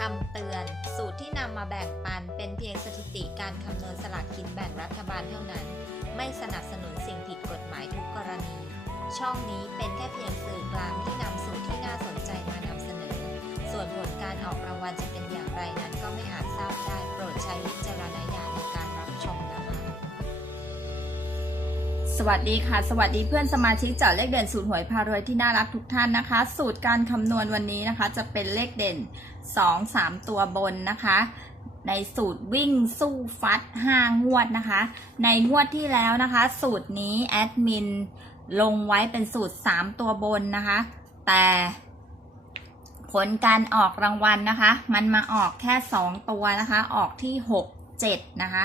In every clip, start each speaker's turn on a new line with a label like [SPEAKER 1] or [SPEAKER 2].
[SPEAKER 1] คำเตือน สูตรที่นำมาแบ่งปันเป็นเพียงสถิติการคำนวณสลากกินแบ่งรัฐบาลเท่านั้น ไม่สนับสนุนสิ่งผิดกฎหมายทุกกรณี ช่องนี้เป็นแค่เพียงสื่อกลางที่นำสูตรที่น่าสนใจมานำเสนอ ส่วนผลการออกรางวัลจะเป็นอย่างไรนั้นก็ไม่อาจทราบได้โปรดใช้วิจารณญาณ
[SPEAKER 2] สวัสดีค่ะ สวัสดีเพื่อนสมาชิกเจาะเลขเด่นสูตรหวยพารวยที่น่ารักทุกท่านนะคะ สูตรการคำนวณวันนี้นะคะ จะเป็นเลขเด่น 2 3 ตัวบนนะคะ ในสูตรวิ่งสู้ฟัด 5 งวดนะคะ ในงวดที่แล้วนะคะ สูตรนี้แอดมินลงไว้เป็นสูตร 3 ตัวบนนะคะ แต่ผลการออกรางวัลนะคะ มันมาออกแค่ 2 ตัวนะคะ ออกที่ 6 7 นะคะ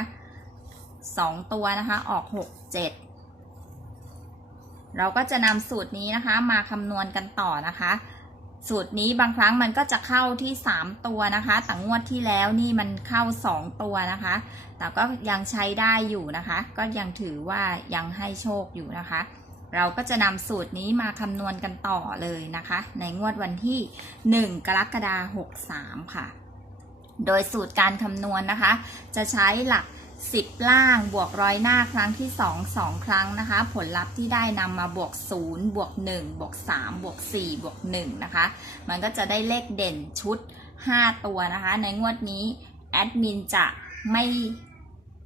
[SPEAKER 2] 2 ตัวนะคะออก 6 7 เราก็จะนำสูตรนี้นะคะมาคำนวณกันต่อนะคะ สูตรนี้บางครั้งมันก็จะเข้าที่ 3 ตัวนะคะ แต่งวดที่แล้วนี่มันเข้า 2 ตัวนะคะ แต่ก็ยังใช้ได้อยู่นะคะ ก็ยังถือว่ายังให้โชคอยู่นะคะ เราก็จะนำสูตรนี้มาคำนวณกันต่อเลยนะคะ ในงวดวันที่ 1 กรกฎาคม63 ค่ะ โดยสูตรการคำนวณนะคะ จะใช้หลัก 10 ล่างบวกร้อยหน้าครั้งที่ 2 2 ครั้งนะคะ ผลลัพธ์ที่ได้นำมาบวก 0 บวก 1 บวก 3 บวก 4 บวก 1 นะคะ มันก็จะได้เลขเด่นชุด 5 ตัวนะคะ ในงวดนี้แอดมินจะไม่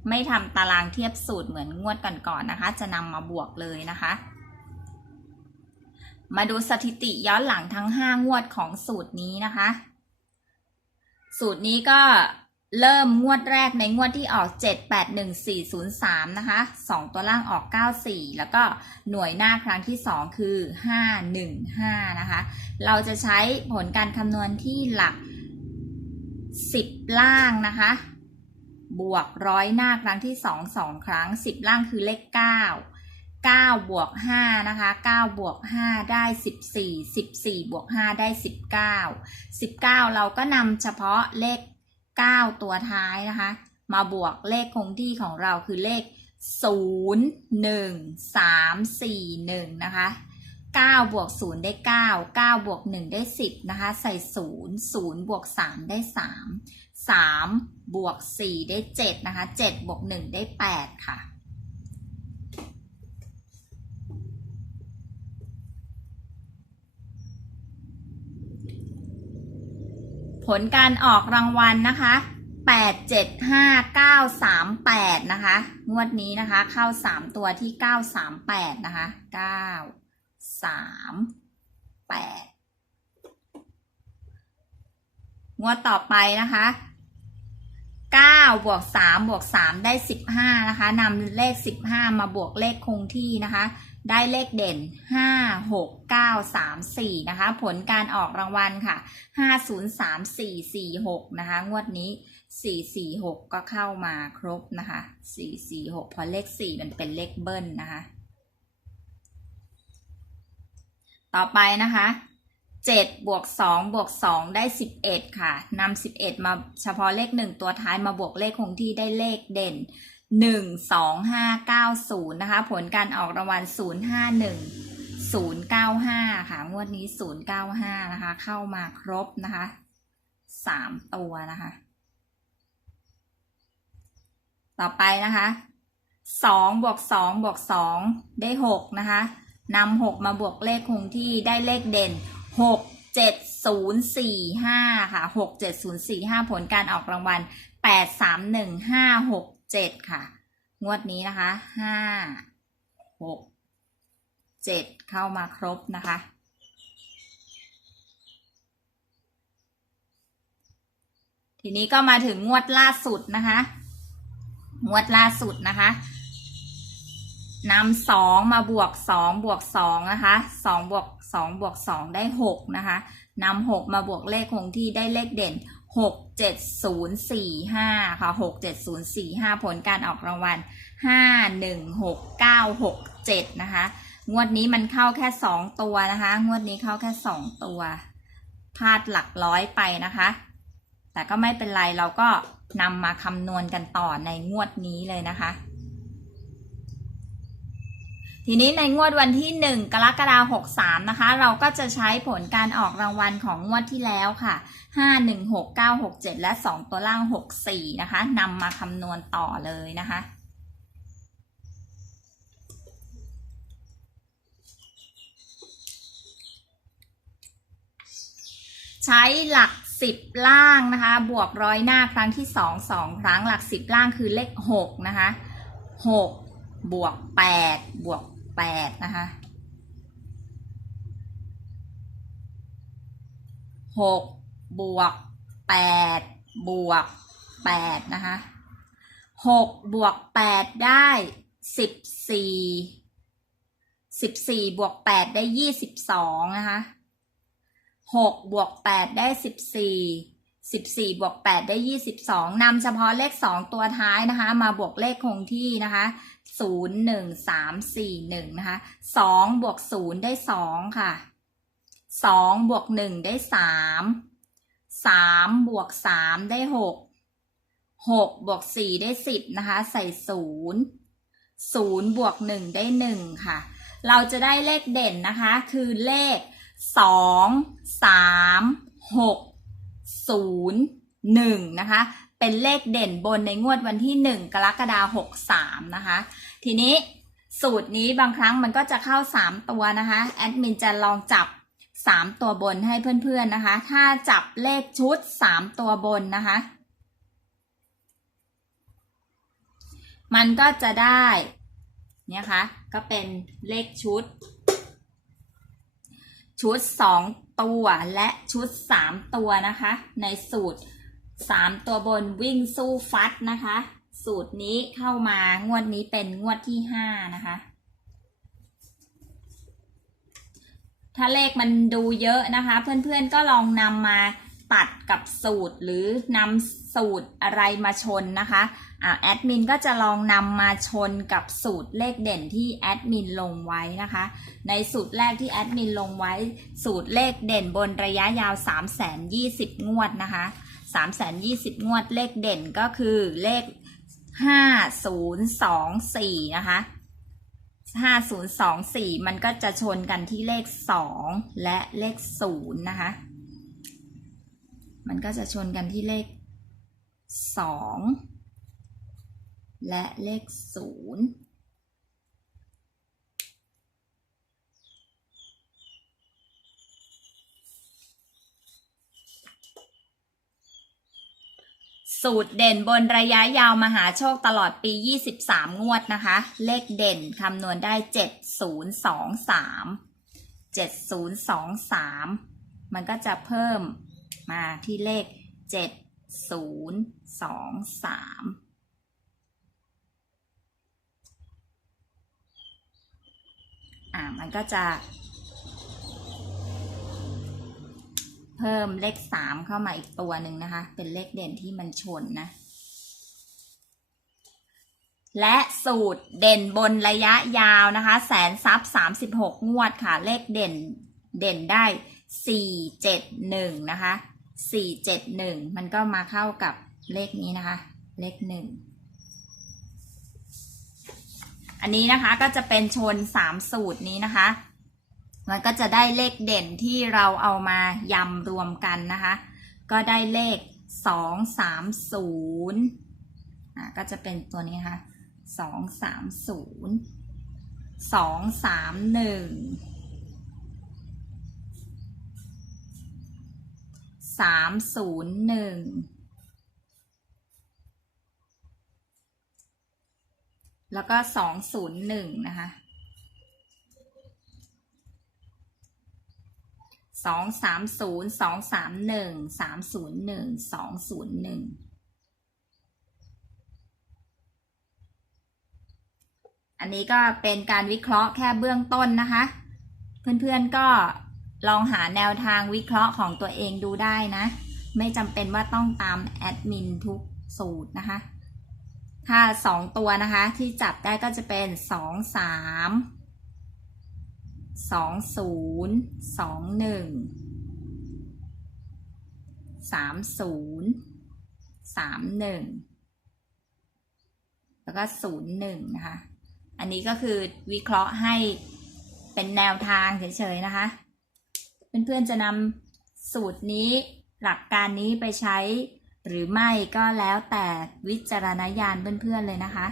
[SPEAKER 2] ไม่ทำตารางเทียบสูตรเหมือนงวดก่อนๆนนะคะ จะนำมาบวกเลยนะคะ มาดูสถิติย้อนหลังทั้ง 5 งวดของสูตรนี้นะคะ สูตรนี้ก็ เริ่มงวดแรกในงวดที่ออก 781403 นะคะ 2 ตัวล่างออก 94 แล้วก็หน่วยหน้าครั้งที่ 2 คือ 515 นะคะ เราจะใช้ผลการคำนวณที่หลัก 10 ล่างนะคะ บวกร้อยหน้าครั้งที่ 2 2 ครั้ง 10 ล่างคือเลข 9 9 บวก 5 นะคะ 9 บวก 5 ได้ 14 14 บวก 5 ได้ 19 19 เราก็นำเฉพาะเลข 9 ตัวท้ายนะคะ มาบวกเลขคงที่ของเราคือเลข 0 1 3 4 1 นะคะ 9 บวก 0 ได้ 9 9 บวก 1 ได้ 10 นะคะ ใส่ 0 0 บวก 3 ได้ 3 3 บวก 4 ได้ 7 นะคะ 7 บวก 1 ได้ 8 ค่ะ ผลการออกรางวัลนะคะ8 7 5 9 3 8นะคะ งวดนี้นะคะ เข้า3ตัวที่9 3 8นะคะ9 3 8งวดต่อไปนะคะ9บวก3บวก3ได้ 15 นะคะนำเลข 15 มาบวกเลขคงที่นะคะได้เลขเด่น 5 6 9 3 4 นะคะ ผลการออกรางวัลค่ะ 5 0 3 4 4 6 นะคะ งวดนี้ 4 4 6 ก็เข้ามาครบนะคะ 4 4 6 เพราะเลข 4 มันเป็นเลขเบิ้ลนะคะ ต่อไปนะคะ7บวก2บวก2ได้ 11 ค่ะนำ11 มาเฉพาะเลข 1 ตัวท้ายมาบวกเลขคงที่ได้เลขเด่น หนึ่งสองห้าเก้าศูนย์นะคะ ผลการออกรางวัลศูนย์ห้าหนึ่งศูนย์เก้าห้าค่ะงวดนี้ศูนย์เก้าห้านะคะ เข้ามาครบนะคะสามตัวนะคะ ต่อไปนะคะสองบวกสองบวกสองได้หกนะคะนำหกมาบวกเลขคงที่ได้เลขเด่นหกเจ็ดศูนย์สี่ห้าค่ะหกเจ็ดศูนย์สี่ห้าผลการออกรางวัลแปดสามหนึ่งห้าหก เจ็ดค่ะ งวดนี้นะคะห้าหกเจ็ดเข้ามาครบนะคะ ทีนี้ก็มาถึงงวดล่าสุดนะคะ งวดล่าสุดนะคะนำสองมาบวกสองบวกสองนะคะสองบวกสองบวกสองได้หกนะคะนำหกมาบวกเลขคงที่ได้เลขเด่น หกเจ็ดศูนย์สี่ห้าค่ะหกเจ็ดศูนย์สี่ห้าผลการออกรางวัลห้าหนึ่งหกเก้าหกเจ็ดนะคะ งวดนี้มันเข้าแค่สองตัวนะคะ งวดนี้เข้าแค่สองตัวพลาดหลักร้อยไปนะคะ แต่ก็ไม่เป็นไรเราก็นำมาคำนวณกันต่อในงวดนี้เลยนะคะ ทีนี้ในงวดวันที่ 1 กรกฎาคม63 นะคะ เราก็จะใช้ผลการออกรางวัลของงวดที่แล้วค่ะ 5 1 6 9 6 7 และ 2 ตัวล่าง 6 4 นะคะนำมาคำนวณต่อเลยนะคะ ใช้หลักสิบล่างนะคะ บวกร้อยหน้าครั้งที่สองสองครั้งหลักสิบล่างคือเลขหกนะคะหกบวกแปดบวก แปดนะคะหกบวกแปดบวกแปดนะคะหกบวกแปดได้สิบสี่สิบสี่บวกแปดได้ยี่สิบสองนะคะหกบวกแปดได้สิบสี่ สิบสี่บวกแปดได้ยี่สิบสองนำเฉพาะเลขสองตัวท้ายนะคะ มาบวกเลขคงที่นะคะศูนย์หนึ่งสามสี่หนึ่งนะคะสองบวกศูนย์ได้สองค่ะสองบวกหนึ่งได้สามสามบวกสามได้หกหกบวกสี่ได้สิบนะคะ ใส่ศูนย์ศูนย์บวกหนึ่งได้หนึ่งค่ะ เราจะได้เลขเด่นนะคะ คือเลขสอง สามหกศูนย์หนึ่งนะคะ เป็นเลขเด่นบนในงวดวันที่หนึ่งกรกฎาหกสามนะคะ ทีนี้สูตรนี้บางครั้งมันก็จะเข้าสามตัวนะคะ แอดมินจะลองจับสามตัวบนให้เพื่อนๆนะคะ ถ้าจับเลขชุดสามตัวบนนะคะ มันก็จะได้เนี่ยค่ะก็เป็นเลขชุด ชุด 2 ตัวและชุด 3 ตัวนะคะ ในสูตร 3 ตัวบนวิ่งสู้ฟัดนะคะ สูตรนี้เข้ามางวดนี้เป็นงวดที่ 5 นะคะ ถ้าเลขมันดูเยอะนะคะ เพื่อนๆก็ลองนำมา ตัดกับสูตรหรือนำสูตรอะไรมาชนนะคะอ่าแอดมินก็จะลองนำมาชนกับสูตรเลขเด่นที่แอดมินลงไว้นะคะ ในสูตรแรกที่แอดมินลงไว้ สูตรเลขเด่นบนระยะยาว 3 0 20 งวดนะคะ 3 20 งวดเลขเด่นก็คือเลข 5024 นะคะ5024 มันก็จะชนกันที่เลข 2 และเลข 0 นะคะ มันก็จะชนกันที่เลข 2 และเลข 0สูตรเด่นบนระยะยาวมหาโชคตลอดปี 23 งวดนะคะ เลขเด่นคำนวณได้ 7023 7023 มันก็จะเพิ่ม มาที่เลข 7023อ่ามันก็จะ เพิ่มเลขสามเข้ามาอีกตัวหนึ่งนะคะ เป็นเลขเด่นที่มันชนนะ และสูตรเด่นบนระยะยาวนะคะ แสนซับสามสิบหกงวดค่ะ เลขเด่นเด่นได้สี่เจ็ดหนึ่งนะคะ สี่เจ็ดหนึ่งมันก็มาเข้ากับเลขนี้นะคะ เลขหนึ่งอันนี้นะคะก็จะเป็นชนสามสูตรนี้นะคะ มันก็จะได้เลขเด่นที่เราเอามายำรวมกันนะคะ ก็ได้เลขสองสามศูนย์อะก็จะเป็นตัวนี้นะคะสองสามศูนย์สองสามหนึ่ง สามศูนย์หนึ่งแล้วก็สองศูนย์หนึ่งนะคะสองสามศูนย์สองสามหนึ่งสามศูนย์หนึ่งสองศูนย์หนึ่งอันนี้ก็เป็นการวิเคราะห์แค่เบื้องต้นนะคะ เพื่อนๆก็ ลองหาแนวทางวิเคราะห์ของตัวเองดูได้นะ ไม่จำเป็นว่าต้องตามแอดมินทุกสูตรนะคะ ถ้าสองตัวนะคะ ที่จับได้ก็จะเป็นสองสามสองศูนย์สองหนึ่งสามศูนย์สามหนึ่งแล้วก็ศูนย์หนึ่งนะคะ อันนี้ก็คือวิเคราะห์ให้เป็นแนวทางเฉยๆนะคะ เพื่อนๆจะนำสูตรนี้หลักการนี้ไปใช้ หรือไม่ก็แล้วแต่วิจารณญาณเพื่อนๆเลยนะคะ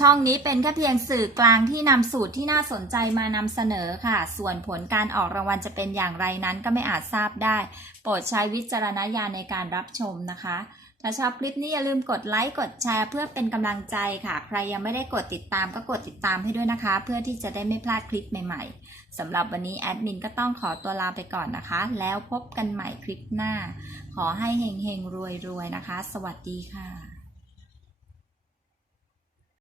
[SPEAKER 2] ช่องนี้เป็นแค่เพียงสื่อกลางที่นำสูตรที่น่าสนใจมานำเสนอค่ะ ส่วนผลการออกรางวัลจะเป็นอย่างไรนั้นก็ไม่อาจทราบได้ โปรดใช้วิจารณญาณในการรับชมนะคะ ถ้าชอบคลิปนี้อย่าลืมกดไลค์ กดแชร์ เพื่อเป็นกำลังใจค่ะ ใครยังไม่ได้กดติดตามก็กดติดตามให้ด้วยนะคะ เพื่อที่จะได้ไม่พลาดคลิปใหม่ๆสำหรับวันนี้แอดมินก็ต้องขอตัวลาไปก่อนนะคะ แล้วพบกันใหม่คลิปหน้า ขอให้เฮงๆรวยๆนะคะ สวัสดีค่ะ